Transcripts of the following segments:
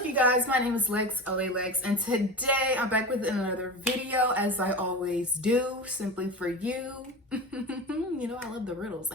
What's up, you guys? My name is Lex, OlayLex, and today I'm back with another video, as I always do, simply for you. You know, I love the riddles.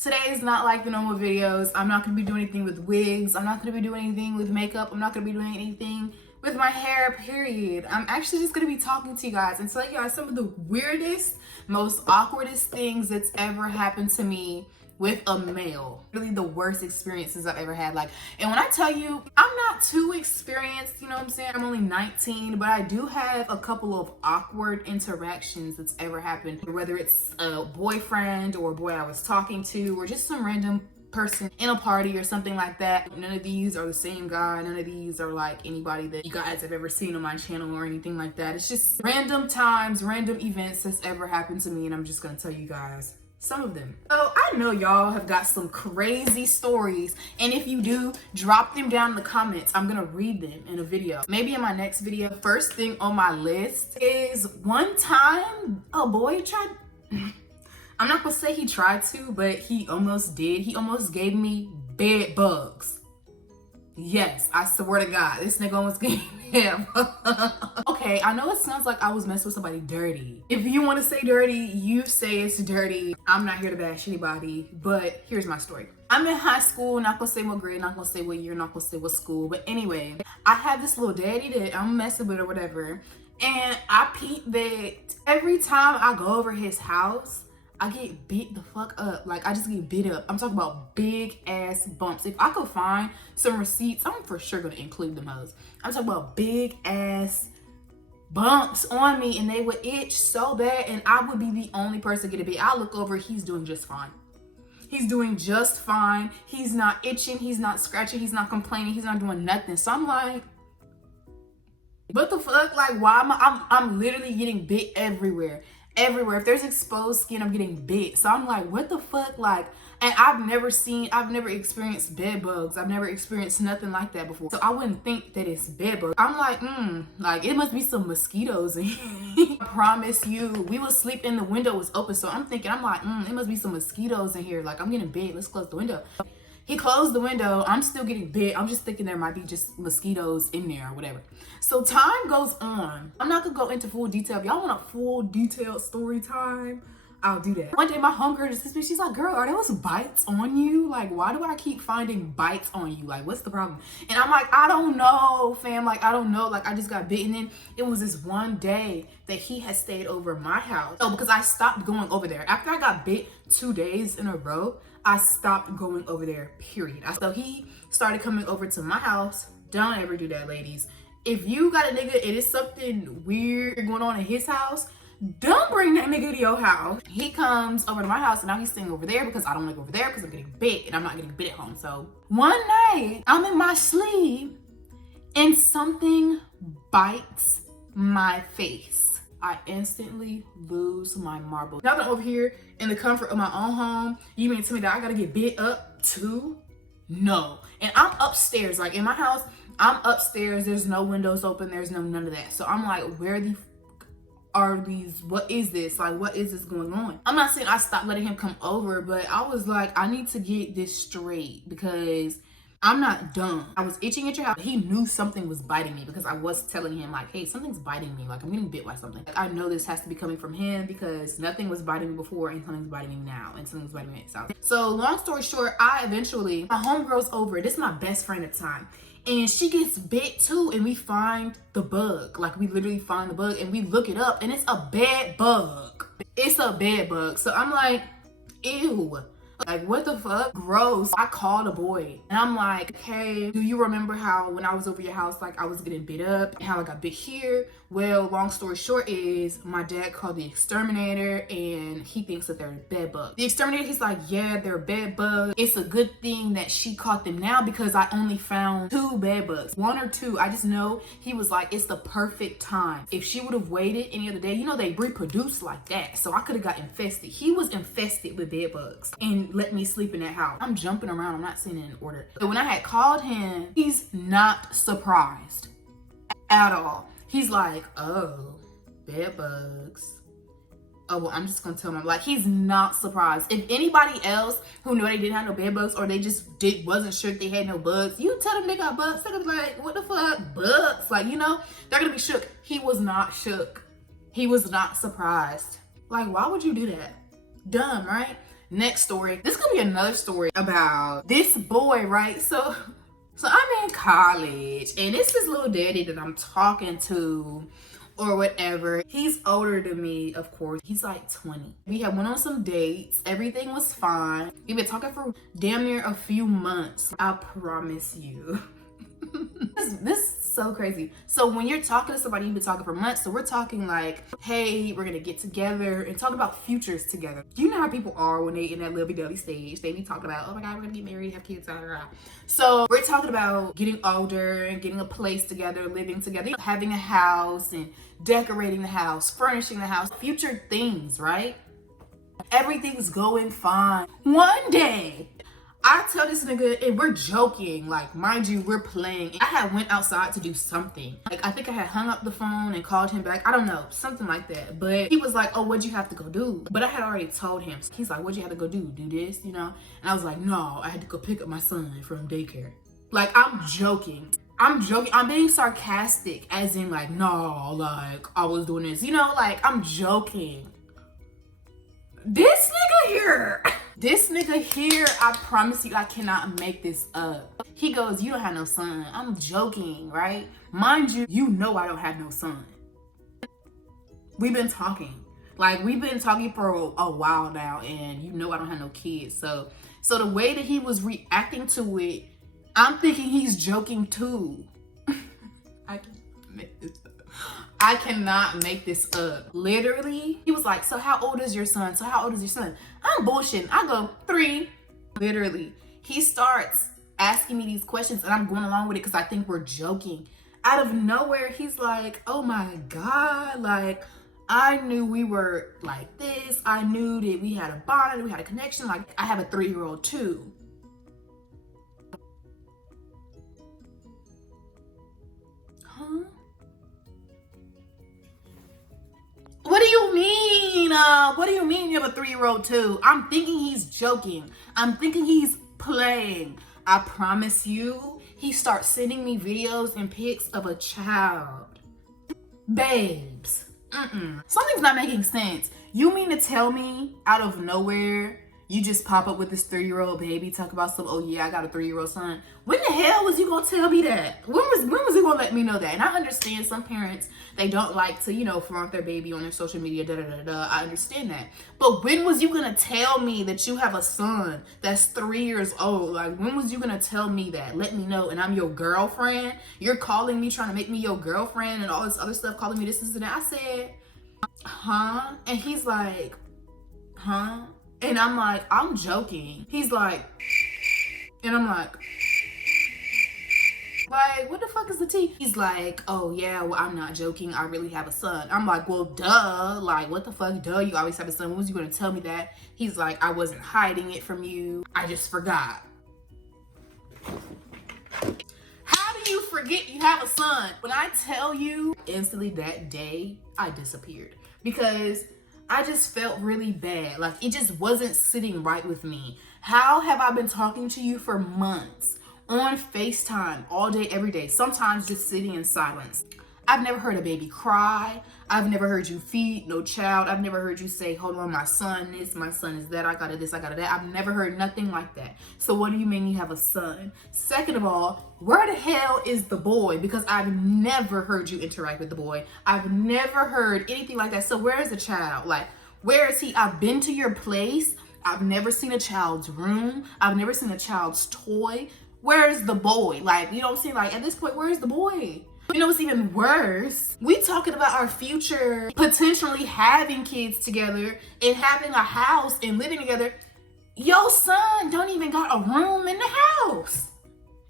Today is not like the normal videos. I'm not going to be doing anything with wigs. I'm not going to be doing anything with makeup. I'm not going to be doing anything with my hair, period. I'm actually just going to be talking to you guys and tell you guys some of the weirdest, most awkwardest things that's ever happened to me with a male. Really the worst experiences I've ever had. And when I tell you, I'm not too experienced, you know what I'm saying? I'm only 19, but I do have a couple of awkward interactions that's ever happened. Whether it's a boyfriend or a boy I was talking to or just some random person in a party or something like that. None of these are the same guy. None of these are like anybody that you guys have ever seen on my channel or anything like that. It's just random times, random events that's ever happened to me, and I'm just gonna tell you guys some of them. So I know y'all have got some crazy stories, and if you do, drop them down in the comments. I'm gonna read them in a video, maybe in my next video. First thing on my list is one time a boy tried, I'm not gonna say he tried to, but he almost did. He almost gave me bed bugs. Yes, I swear to God, this nigga almost gave me him. Okay, I know it sounds like I was messing with somebody dirty. If you want to say dirty, you say it's dirty. I'm not here to bash anybody, but here's my story. I'm in high school, not gonna say what grade, not gonna say what year, not gonna say what school, but anyway, I have this little daddy that I'm messing with or whatever, and I peeped that every time I go over his house, I get beat the fuck up. Like, I just get beat up. I'm talking about big ass bumps. If I could find some receipts, I'm for sure gonna include them hoes. I'm talking about big ass bumps on me, and they would itch so bad, and I would be the only person to get a beat. I look over, he's doing just fine. He's doing just fine. He's not itching, he's not scratching, he's not complaining, he's not doing nothing. So I'm like, what the fuck? Like, why am I'm literally getting bit everywhere. If there's exposed skin, I'm getting bit. So I'm like, what the fuck? Like, and I've never experienced bed bugs. I've never experienced nothing like that before. So I wouldn't think that it's bed bugs. I'm like, like it must be some mosquitoes in here. I promise you, we was sleeping, the window was open. So I'm thinking, I'm like, it must be some mosquitoes in here. Like, I'm getting bit, let's close the window. He closed the window, I'm still getting bit. I'm just thinking there might be just mosquitoes in there or whatever. So time goes on. I'm not gonna go into full detail. If y'all want a full detailed story time, I'll do that. One day my homegirl just, she's like, girl, are those bites on you? Like, why do I keep finding bites on you? Like, what's the problem? And I'm like, I don't know, fam. Like, I don't know. Like, I just got bitten. And it was this one day that he had stayed over my house. So because I stopped going over there. After I got bit 2 days in a row, I stopped going over there, period. So he started coming over to my house. Don't ever do that, ladies. If you got a nigga, it is something weird going on in his house, don't bring that nigga to your house. He comes over to my house, and now he's staying over there because I don't want to go over there because I'm getting bit, and I'm not getting bit at home. So one night, I'm in my sleep, and something bites my face. I instantly lose my marbles. Now that I'm over here in the comfort of my own home, you mean to me that I gotta get bit up too? No. And I'm upstairs. Like, in my house, I'm upstairs. There's no windows open. There's none of that. So I'm like, where the are these? What is this? Like, what is this going on? I'm not saying I stopped letting him come over, but I was like, I need to get this straight because I'm not dumb. I was itching at your house. He knew something was biting me because I was telling him, like, hey, something's biting me. Like, I'm getting bit by something. Like, I know this has to be coming from him because nothing was biting me before, and something's biting me now, and something's biting me now. So long story short, my homegirl's over. This is my best friend at the time. And she gets bit too, and we find the bug. Like, we literally find the bug, and we look it up, and it's a bed bug. It's a bed bug. So I'm like, ew. Like, what the fuck? Gross. I called a boy, and I'm like, hey, do you remember how when I was over your house, like, I was getting bit up and how I got bit here? Well, long story short is my dad called the exterminator, and he thinks that they're bed bugs. The exterminator, he's like, yeah, they're bed bugs. It's a good thing that she caught them now because I only found 2 bed bugs. 1 or 2. I just know he was like, it's the perfect time. If she would have waited any other day, you know, they reproduce like that. So I could have got infested. He was infested with bed bugs and let me sleep in that house. I'm jumping around. I'm not saying it in order. So when I had called him, he's not surprised at all. He's like, oh, bed bugs. oh, well, I'm just gonna tell him. Like, he's not surprised. If anybody else who knew they didn't have no bed bugs, or they just wasn't sure if they had no bugs, you tell them they got bugs, they're gonna be like, what the fuck, bugs? Like, you know, they're gonna be shook. He was not shook. He was not surprised. Like, why would you do that? Dumb, right? Next story. This could be another story about this boy, right? So I'm in college, and it's this little daddy that I'm talking to or whatever. He's older than me, of course. He's like 20. We had went on some dates. Everything was fine. We've been talking for damn near a few months. I promise you. This is so crazy. So when you're talking to somebody, you've been talking for months. So we're talking like, hey, we're gonna get together and talk about futures together. You know how people are when they in that lovey-dovey stage. They be talking about, oh my God, we're gonna get married, have kids, blah, blah, blah. So we're talking about getting older and getting a place together, living together, having a house and decorating the house, furnishing the house, future things, right? Everything's going fine. One day, I tell this nigga, and we're joking, like, mind you, we're playing. I had went outside to do something. Like, I think I had hung up the phone and called him back. I don't know, something like that. But he was like, oh, what'd you have to go do? But I had already told him. He's like, what'd you have to go do? Do this, you know? And I was like, no, I had to go pick up my son from daycare. Like, I'm joking. I'm being sarcastic, as in like, no, like, I was doing this. You know, like, I'm joking. This nigga here, I promise you, I cannot make this up. He goes, you don't have no son. I'm joking, right? Mind you, you know I don't have no son. We've been talking. Like, we've been talking for a while now, and you know I don't have no kids. So the way that he was reacting to it, I'm thinking he's joking too. I cannot make this up. Literally, he was like, so how old is your son? I'm bullshitting. I go, 3. Literally, he starts asking me these questions and I'm going along with it because I think we're joking. Out of nowhere, he's like, oh my God, like, I knew we were like this. I knew that we had a bond, we had a connection. Like, I have a 3-year-old too. Huh? What do you mean? What do you mean you have a 3-year-old too? I'm thinking he's joking. I'm thinking he's playing. I promise you, he starts sending me videos and pics of a child. Babes. Something's not making sense. You mean to tell me out of nowhere, you just pop up with this 3-year-old baby, talk about some, oh yeah, I got a 3-year-old son. When the hell was you gonna tell me that? When was you gonna let me know that? And I understand some parents, they don't like to, you know, flaunt their baby on their social media, I understand that. But when was you gonna tell me that you have a son that's 3 years old? Like, when was you gonna tell me that? Let me know. And I'm your girlfriend. You're calling me, trying to make me your girlfriend and all this other stuff, calling me this and that. I said, huh? And he's like, huh? And I'm like, I'm joking. He's like, and I'm like, what the fuck is the tea? He's like, oh yeah, well, I'm not joking. I really have a son. I'm like, well, duh. Like, what the fuck? Duh, you always have a son. When was you gonna tell me that? He's like, I wasn't hiding it from you. I just forgot. How do you forget you have a son? When I tell you, instantly that day, I disappeared. Because I just felt really bad. Like, it just wasn't sitting right with me. How have I been talking to you for months on FaceTime all day, every day, sometimes just sitting in silence? I've never heard a baby cry. I've never heard you feed no child. I've never heard you say, hold on, my son this, my son is that, I got this, I got that. I've never heard nothing like that. So what do you mean you have a son? Second of all, where the hell is the boy? Because I've never heard you interact with the boy. I've never heard anything like that. So where is the child? Like, where is he? I've been to your place. I've never seen a child's room. I've never seen a child's toy. Where's the boy? Like, you know what I'm saying? Like, at this point, where's the boy? You know what's even worse? We talking about our future, potentially having kids together and having a house and living together. Your son don't even got a room in the house,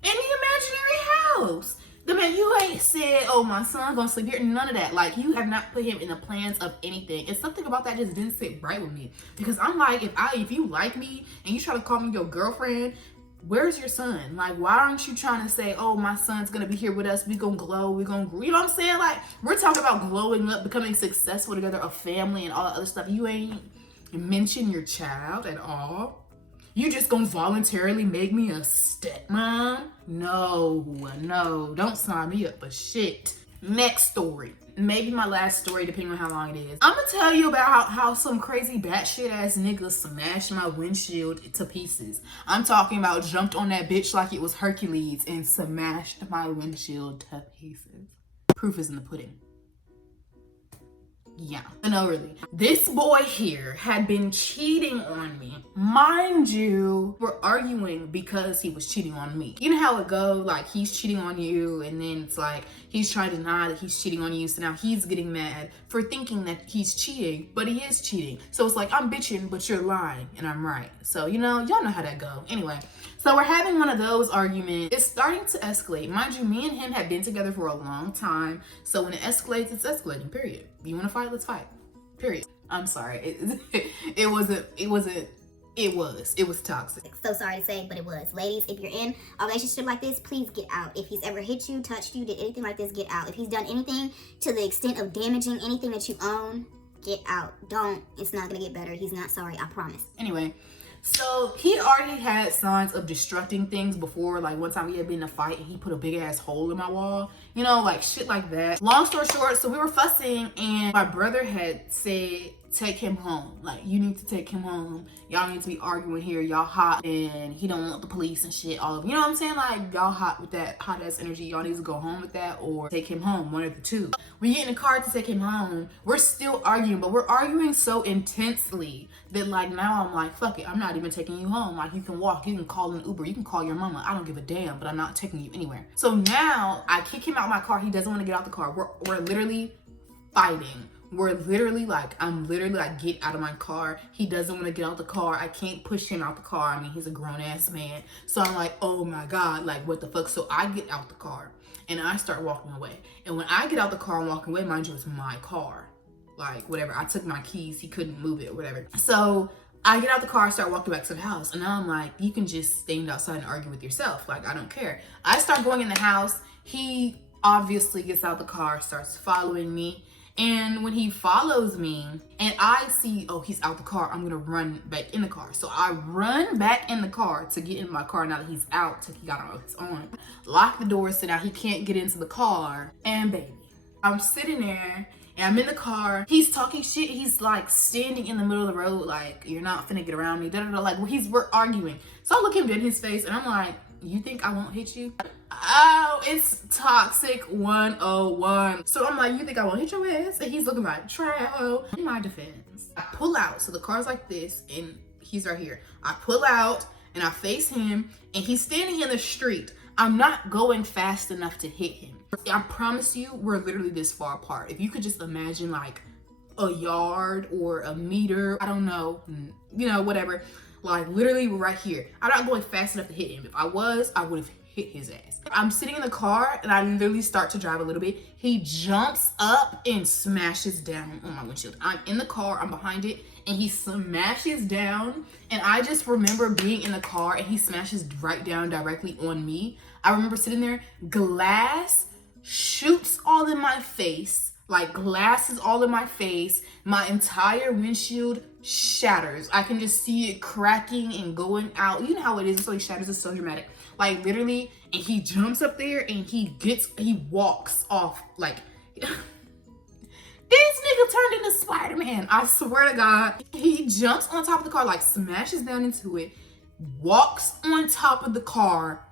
in the imaginary house. The man, you ain't said, oh, my son gonna sleep here. None of that. Like, you have not put him in the plans of anything. And something about that just didn't sit right with me. Because I'm like, if you like me and you try to call me your girlfriend, where's your son? Like, why aren't you trying to say, oh, my son's gonna be here with us, we gonna glow, we gonna, you know what I'm saying? Like, we're talking about glowing up, becoming successful together, a family and all that other stuff. You ain't mention your child at all. You just gonna voluntarily make me a stepmom? No, don't sign me up for shit. Next story. Maybe my last story, depending on how long it is. I'm gonna tell you about how some crazy batshit ass nigga smashed my windshield to pieces. I'm talking about jumped on that bitch like it was Hercules and smashed my windshield to pieces. Proof is in the pudding. Yeah, no, really. This boy here had been cheating on me. Mind you, we're arguing because he was cheating on me. You know how it goes, like he's cheating on you and then it's like he's trying to deny that he's cheating on you. So now he's getting mad for thinking that he's cheating, but he is cheating. So it's like, I'm bitching, but you're lying and I'm right. So, you know, y'all know how that go. Anyway, so we're having one of those arguments. It's starting to escalate. Mind you, me and him had been together for a long time. So when it escalates, it's escalating, period. You want to fight? Let's fight. Period. I'm sorry. It was toxic. So sorry to say, but it was. Ladies, if you're in a relationship like this, please get out. If he's ever hit you, touched you, did anything like this, get out. If he's done anything to the extent of damaging anything that you own, get out. Don't. It's not gonna get better. He's not sorry, I promise. Anyway, so he already had signs of destructing things before. Like one time we had been in a fight and he put a big ass hole in my wall. You know, like shit like that. Long story short, so we were fussing and my brother had said, take him home. Like, you need to take him home. Y'all need to be arguing here. Y'all hot and he don't want the police and shit. All of, you know what I'm saying? Like, y'all hot with that hot ass energy. Y'all need to go home with that or take him home. One of the two. We get in the car to take him home. We're still arguing, but we're arguing so intensely that like now I'm like, fuck it. I'm not even taking you home. Like, you can walk. You can call an Uber. You can call your mama. I don't give a damn, but I'm not taking you anywhere. So now I kick him out of my car. He doesn't want to get out the car. We're literally fighting. We're literally like, I'm literally like, get out of my car. He doesn't want to get out the car. I can't push him out the car. I mean, he's a grown ass man. So I'm like, oh my God, like what the fuck? So I get out the car and I start walking away. And when I get out the car and walking away, mind you, it's my car. Like whatever, I took my keys. He couldn't move it or whatever. So I get out the car, start walking back to the house. And now I'm like, you can just stand outside and argue with yourself. Like, I don't care. I start going in the house. He obviously gets out the car, starts following me. And when he follows me and I see, oh, he's out the car, I'm gonna run back in the car. So I run back in the car to get in my car now that he's out, till he got on his own. Lock the door so now he can't get into the car. And baby, I'm sitting there and I'm in the car. He's talking shit. He's like standing in the middle of the road like, you're not finna get around me. Like, we're arguing. So I look him dead in his face and I'm like, you think I won't hit you? Oh, it's toxic 101. So I'm like, you think I won't hit your ass? And he's looking like, try. In my defense, I pull out. So the car's like this and he's right here. I pull out and I face him and he's standing in the street. I'm not going fast enough to hit him. I promise you, we're literally this far apart. If you could just imagine like a yard or a meter, I don't know, you know, whatever. Like literally right here. I'm not going fast enough to hit him. If I was, I would have hit his ass. I'm sitting in the car and I literally start to drive a little bit. He jumps up and smashes down on my windshield. I'm in the car, I'm behind it, and he smashes down. And I just remember being in the car and he smashes right down directly on me. I remember sitting there, glass shoots all in my face. Like glass is all in my face. My entire windshield shatters. I can just see it cracking and going out. You know how it is. It's like shatters. It's so dramatic. Like literally, and he jumps up there and he walks off. Like this nigga turned into Spider-Man. I swear to God. He jumps on top of the car, like smashes down into it, walks on top of the car,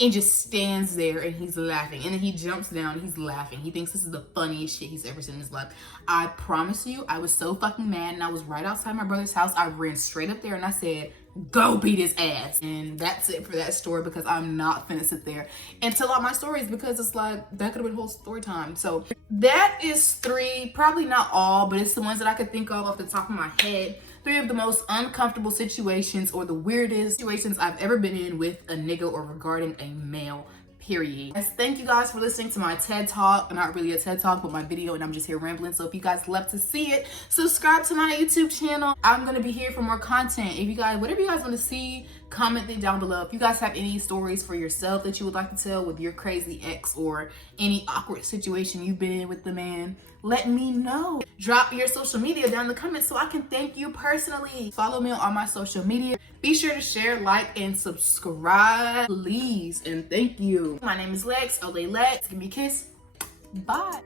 and just stands there and he's laughing. And then he jumps down and he's laughing. He thinks this is the funniest shit he's ever seen in his life. I promise you, I was so fucking mad and I was right outside my brother's house. I ran straight up there and I said, go beat his ass. And that's it for that story, because I'm not finna sit there and tell all my stories, because it's like, that could have been whole story time. So that is 3, probably not all, but it's the ones that I could think of off the top of my head. 3 of the most uncomfortable situations or the weirdest situations I've ever been in with a nigga or regarding a male, period. Guys, thank you guys for listening to my TED Talk. Not really a TED Talk, but my video, and I'm just here rambling. So if you guys love to see it, subscribe to my YouTube channel. I'm gonna be here for more content. If you guys, whatever you guys want to see, comment it down below. If you guys have any stories for yourself that you would like to tell with your crazy ex, or any awkward situation you've been in with the man, let me know. Drop your social media down in the comments so I can thank you personally. Follow me on all my social media. Be sure to share, like, and subscribe, please, and thank you. My name is Lex, OlayLex. Give me a kiss. Bye.